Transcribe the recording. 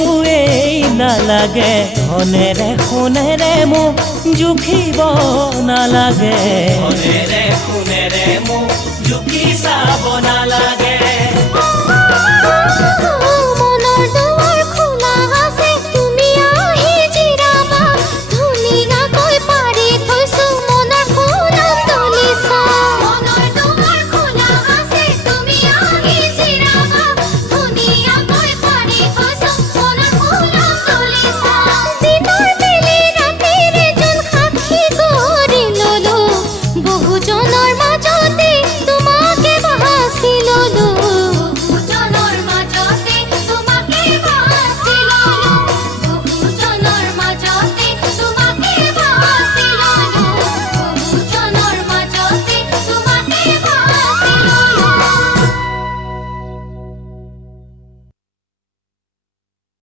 একোৱেই নালাগে ধনেৰে সোণেৰে মোক জুখিব নালাগে ধনেৰে সোণেৰে মোক জুখি চাব নালাগে